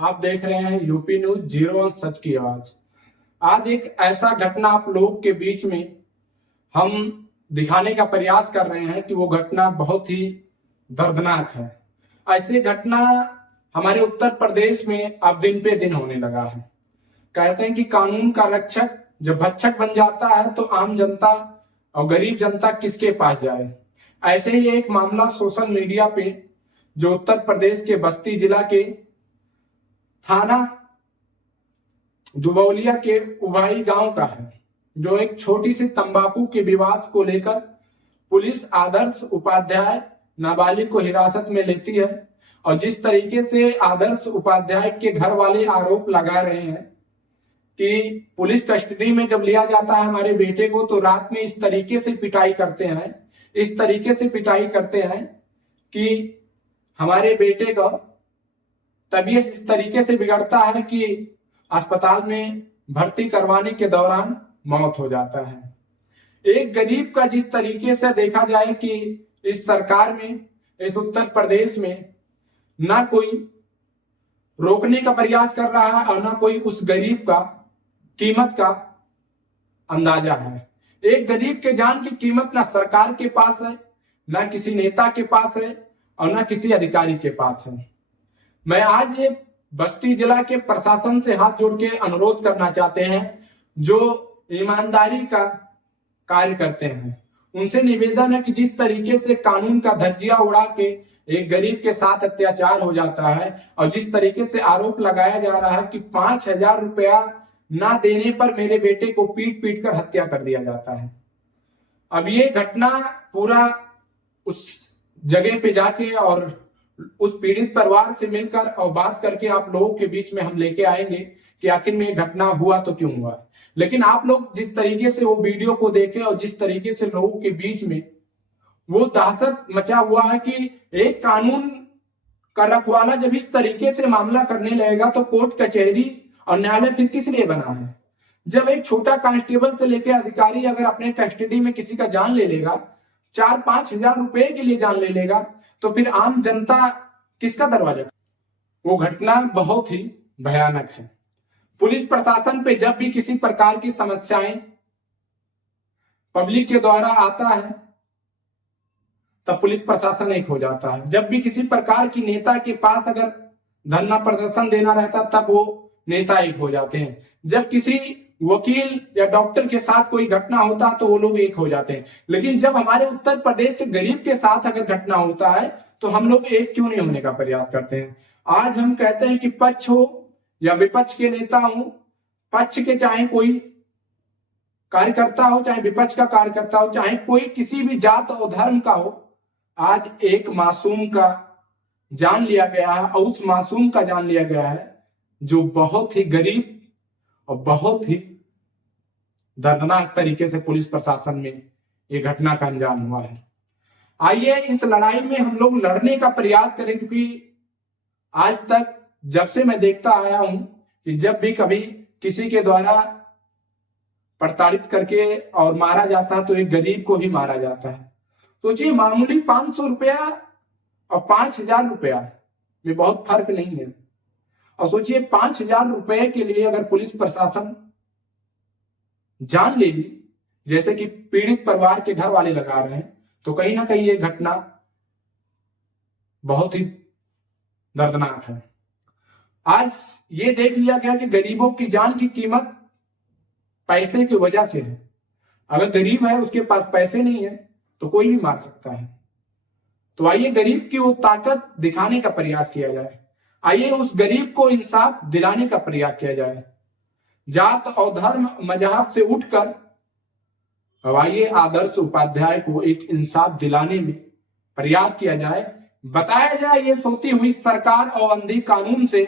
आप देख रहे हैं यूपी न्यूज 01 सच की आवाज। आज एक ऐसा घटना आप लोग के बीच में हम दिखाने का प्रयास कर रहे हैं कि वो घटना बहुत ही दर्दनाक है। ऐसी घटना हमारे उत्तर प्रदेश में अब दिन पे दिन होने लगा है। कहते हैं कि कानून का रक्षक जब भक्षक बन जाता है तो आम जनता और गरीब जनता किसके पास जाए। ऐसे ही एक मामला सोशल मीडिया पे जो उत्तर प्रदेश के बस्ती जिला के थाना दुबौलिया के उभाई गांव का है, जो एक छोटी सी तंबाकू के विवाद को लेकर पुलिस आदर्श उपाध्याय नाबालिग को हिरासत में लेती है। और जिस तरीके से आदर्श उपाध्याय के घर वाले आरोप लगा रहे हैं कि पुलिस कस्टडी में जब लिया जाता है हमारे बेटे को तो रात में इस तरीके से पिटाई करते हैं, इस तरीके से पिटाई करते हैं कि हमारे बेटे का तबीयत इस तरीके से बिगड़ता है कि अस्पताल में भर्ती करवाने के दौरान मौत हो जाता है। एक गरीब का जिस तरीके से देखा जाए कि इस सरकार में, इस उत्तर प्रदेश में ना कोई रोकने का प्रयास कर रहा है और ना कोई उस गरीब का कीमत का अंदाजा है। एक गरीब के जान की कीमत ना सरकार के पास है, ना किसी नेता के पास है और ना किसी अधिकारी के पास है। मैं आज बस्ती जिला के प्रशासन से हाथ जोड़ के अनुरोध करना चाहते हैं, जो ईमानदारी का कार्य करते हैं, उनसे निवेदन है कि जिस तरीके से कानून का धज्जिया उड़ा के एक गरीब के साथ अत्याचार हो जाता है और जिस तरीके से आरोप लगाया जा रहा है कि 5,000 रुपया ना देने पर मेरे बेटे को पीट पीट कर हत्या कर दिया जाता है। अब ये घटना पूरा उस जगह पे जाके और उस पीड़ित परिवार से मिलकर और बात करके आप लोगों के बीच में हम लेके आएंगे कि आखिर में घटना हुआ तो क्यों हुआ। लेकिन आप लोग जिस तरीके से वो वीडियो को देखें और जिस तरीके से लोगों के बीच में वो दहशत मचा हुआ है कि एक कानून का रखवाला जब इस तरीके से मामला करने लगेगा तो कोर्ट कचहरी और न्यायालय फिर किस लिए बना है। जब एक छोटा कांस्टेबल से लेकर अधिकारी अगर अपने कस्टडी में किसी का जान ले लेगा, 4-5 हजार रुपए के लिए जान ले लेगा, तो फिर आम जनता किसका दरवाजा। वो घटना बहुत ही भयानक है। पुलिस प्रशासन पे जब भी किसी प्रकार की समस्याएं पब्लिक के द्वारा आता है तब पुलिस प्रशासन एक हो जाता है। जब भी किसी प्रकार की नेता के पास अगर धरना प्रदर्शन देना रहता तब वो नेता एक हो जाते हैं। जब किसी वकील या डॉक्टर के साथ कोई घटना होता तो वो लोग एक हो जाते हैं। लेकिन जब हमारे उत्तर प्रदेश के गरीब के साथ अगर घटना होता है तो हम लोग एक क्यों नहीं होने का प्रयास करते हैं। आज हम कहते हैं कि पक्ष हो या विपक्ष के नेता हो, पक्ष के चाहे कोई कार्यकर्ता हो, चाहे विपक्ष का कार्यकर्ता हो, चाहे कोई किसी भी जात और धर्म का हो, आज एक मासूम का जान लिया गया है और उस मासूम का जान लिया गया है जो बहुत ही गरीब और बहुत ही दर्दनाक तरीके से पुलिस प्रशासन में ये घटना का अंजाम हुआ है। आइए इस लड़ाई में हम लोग लड़ने का प्रयास करें, क्योंकि आज तक जब से मैं देखता आया हूं कि जब भी कभी किसी के द्वारा प्रताड़ित करके और मारा जाता तो एक गरीब को ही मारा जाता है। सोचिए, मामूली 500 रुपया और 5,000 रुपया में बहुत फर्क नहीं है। और सोचिए 5,000 रुपए के लिए अगर पुलिस प्रशासन जान ले ली, जैसे कि पीड़ित परिवार के घर वाले लगा रहे हैं, तो कहीं ना कहीं ये घटना बहुत ही दर्दनाक है। आज ये देख लिया गया कि गरीबों की जान की कीमत पैसे की वजह से है। अगर गरीब है, उसके पास पैसे नहीं है तो कोई भी मार सकता है। तो आइए गरीब की वो ताकत दिखाने का प्रयास किया जाए। आइए उस गरीब को इंसाफ दिलाने का प्रयास किया जाए। जात और धर्म मजहब से उठकर अब आइए आदर्श उपाध्याय को एक इंसाफ दिलाने में प्रयास किया जाए। बताया जाए ये सोती हुई सरकार और अंधी कानून से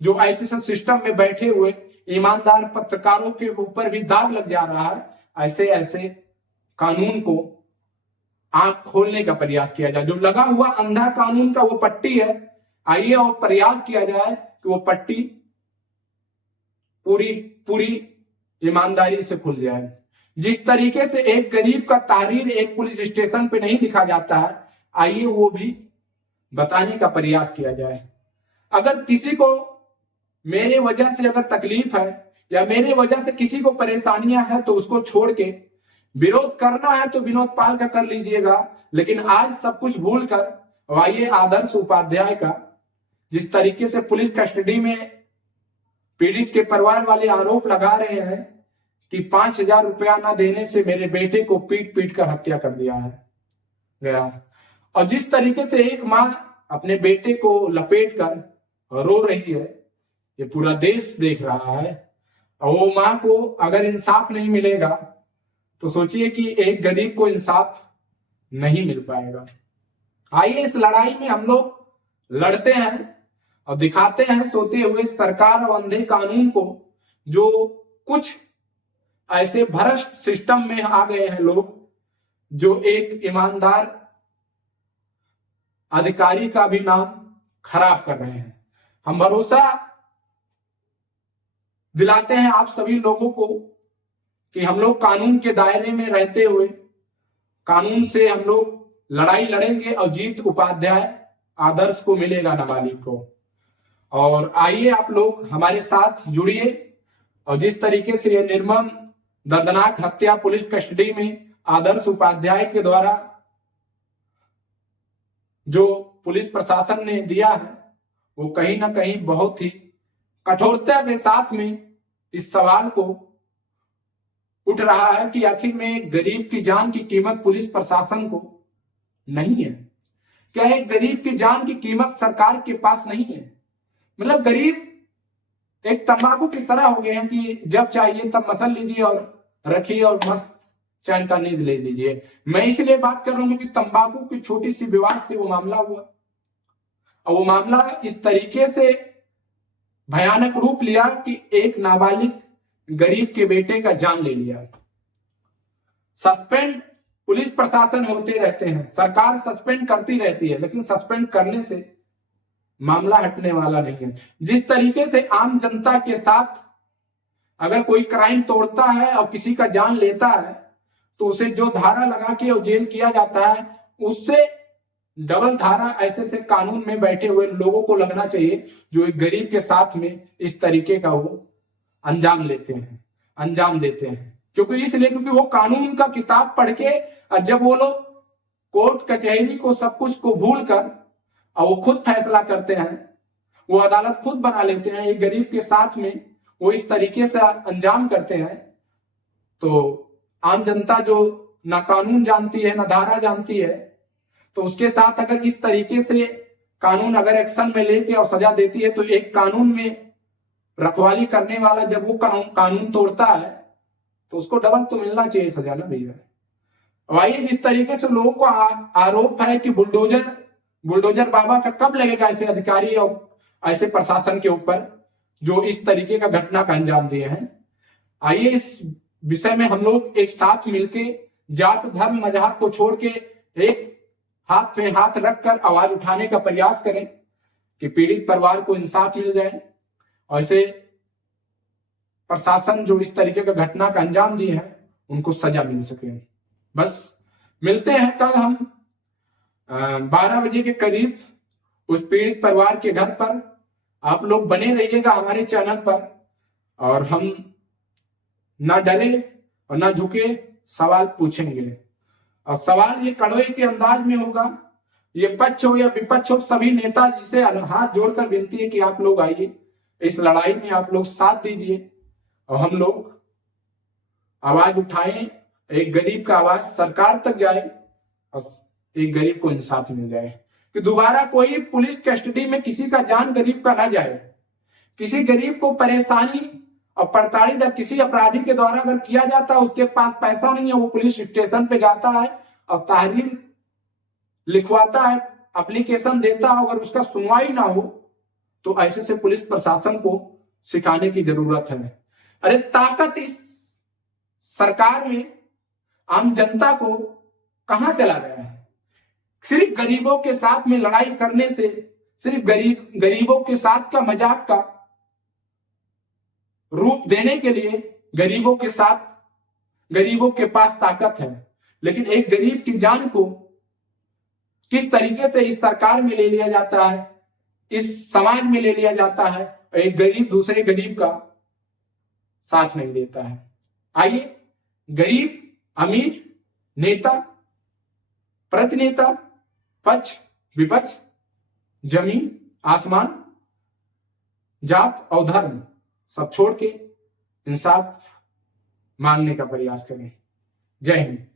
जो ऐसे सिस्टम में बैठे हुए ईमानदार पत्रकारों के ऊपर भी दाग लग जा रहा है, ऐसे ऐसे कानून को आंख खोलने का प्रयास किया जाए। जो लगा हुआ अंधा कानून का वो पट्टी है, आइए और प्रयास किया जाए कि वो पट्टी पूरी ईमानदारी से खुल जाए। जिस तरीके से एक गरीब का तहरीर एक पुलिस स्टेशन पे नहीं लिखा जाता है, आइए वो भी बताने का प्रयास किया जाए। अगर किसी को मेरे वजह से अगर तकलीफ है या मेरे वजह से किसी को परेशानियां हैं तो उसको छोड़ के विरोध करना है तो विनोद पाल का कर लीजिएगा, लेकिन आज सब कुछ भूल कर आइए आदर्श उपाध्याय का, जिस तरीके से पुलिस कस्टडी में पीड़ित के परिवार वाले आरोप लगा रहे हैं कि 5,000 रुपया ना देने से मेरे बेटे को पीट पीट कर हत्या कर दिया है गया। और जिस तरीके से एक माँ अपने बेटे को लपेट कर रो रही है, ये पूरा देश देख रहा है। और वो माँ को अगर इंसाफ नहीं मिलेगा तो सोचिए कि एक गरीब को इंसाफ नहीं मिल पाएगा। आइए इस लड़ाई में हम लोग लड़ते हैं और दिखाते हैं सोते हुए सरकार और अंधे कानून को, जो कुछ ऐसे भ्रष्ट सिस्टम में आ गए हैं लोग जो एक ईमानदार अधिकारी का भी नाम खराब कर रहे हैं। हम भरोसा दिलाते हैं आप सभी लोगों को कि हम लोग कानून के दायरे में रहते हुए कानून से हम लोग लड़ाई लड़ेंगे और जीत उपाध्याय आदर्श को मिलेगा, नाबालिग को। और आइए आप लोग हमारे साथ जुड़िए और जिस तरीके से ये निर्मम दर्दनाक हत्या पुलिस कस्टडी में आदर्श उपाध्याय के द्वारा जो पुलिस प्रशासन ने दिया है वो कहीं ना कहीं बहुत ही कठोरता के साथ में इस सवाल को उठ रहा है कि आखिर में गरीब की जान की कीमत पुलिस प्रशासन को नहीं है क्या? एक गरीब की जान की कीमत सरकार के पास नहीं है? मतलब गरीब एक तंबाकू की तरह हो गए हैं कि जब चाहिए तब मसल लीजिए और रखिए और मस्त चैन का नींद ले लीजिए। मैं इसलिए बात कर रहा हूं क्योंकि तंबाकू की छोटी सी विवाद से वो मामला हुआ और वो मामला इस तरीके से भयानक रूप लिया कि एक नाबालिग गरीब के बेटे का जान ले लिया। सस्पेंड पुलिस प्रशासन होते रहते हैं, सरकार सस्पेंड करती रहती है, लेकिन सस्पेंड करने से मामला हटने वाला नहीं है। जिस तरीके से आम जनता के साथ अगर कोई क्राइम तोड़ता है और किसी का जान लेता है तो उसे जो धारा लगा के और जेल किया जाता है उससे डबल धारा ऐसे से कानून में बैठे हुए लोगों को लगना चाहिए जो एक गरीब के साथ में इस तरीके का वो अंजाम लेते हैं, अंजाम देते हैं। क्योंकि वो कानून का किताब पढ़ के जब वो लोग कोर्ट कचहरी को सब कुछ को भूल कर और वो खुद फैसला करते हैं, वो अदालत खुद बना लेते हैं, एक गरीब के साथ में वो इस तरीके से अंजाम करते हैं, तो आम जनता जो ना कानून जानती है ना धारा जानती है, तो उसके साथ अगर इस तरीके से कानून अगर एक्शन में लेके और सजा देती है तो एक कानून में रखवाली करने वाला जब वो कानून तोड़ता है तो उसको डबल तो मिलना चाहिए सजा ना भैया। अब आइए जिस तरीके से लोगों को आरोप है कि बुलडोजर बाबा का कब लगेगा ऐसे अधिकारी और ऐसे प्रशासन के ऊपर जो इस तरीके का घटना का अंजाम दिए हैं। आइए इस विषय में हम लोग एक साथ मिलके जात धर्म मजहब को छोड़ के एक हाथ में हाथ रखकर आवाज उठाने का प्रयास करें कि पीड़ित परिवार को इंसाफ मिल जाए और ऐसे प्रशासन जो इस तरीके का घटना का अंजाम दिए हैं उनको सजा मिल सके। बस मिलते हैं कल हम 12 बजे के करीब उस पीड़ित परिवार के घर पर। आप लोग बने रहिएगा हमारे चैनल पर और हम ना डरे और ना झुके, सवाल पूछेंगे और सवाल ये कड़वे के अंदाज में होगा। ये पक्ष हो या विपक्ष हो, सभी नेता जिसे हाथ जोड़कर विनती है कि आप लोग आइए इस लड़ाई में, आप लोग साथ दीजिए और हम लोग आवाज उठाएं, एक गरीब का आवाज सरकार तक जाए और एक गरीब को इंसाफ मिल जाए कि दोबारा कोई पुलिस कस्टडी में किसी का जान गरीब का ना जाए। किसी गरीब को परेशानी और प्रताड़ित या किसी अपराधी के द्वारा अगर किया जाता है, उसके पास पैसा नहीं है, वो पुलिस स्टेशन पे जाता है और तहरीर लिखवाता है, एप्लीकेशन देता है, अगर उसका सुनवाई ना हो तो ऐसे से पुलिस प्रशासन को सिखाने की जरूरत है। अरे ताकत इस सरकार में आम जनता को कहां चला गया है? सिर्फ गरीबों के साथ में लड़ाई करने से, सिर्फ गरीबों के साथ का मजाक का रूप देने के लिए गरीबों के साथ, गरीबों के पास ताकत है, लेकिन एक गरीब की जान को किस तरीके से इस सरकार में ले लिया जाता है इस समाज में ले लिया जाता है, एक गरीब दूसरे गरीब का साथ नहीं देता है। आइए, गरीब अमीर, नेता प्रतिनेता, पक्ष विपक्ष, जमीन आसमान, जात और धर्म सब छोड़ के इंसाफ मांगने का प्रयास करें। जय हिंद।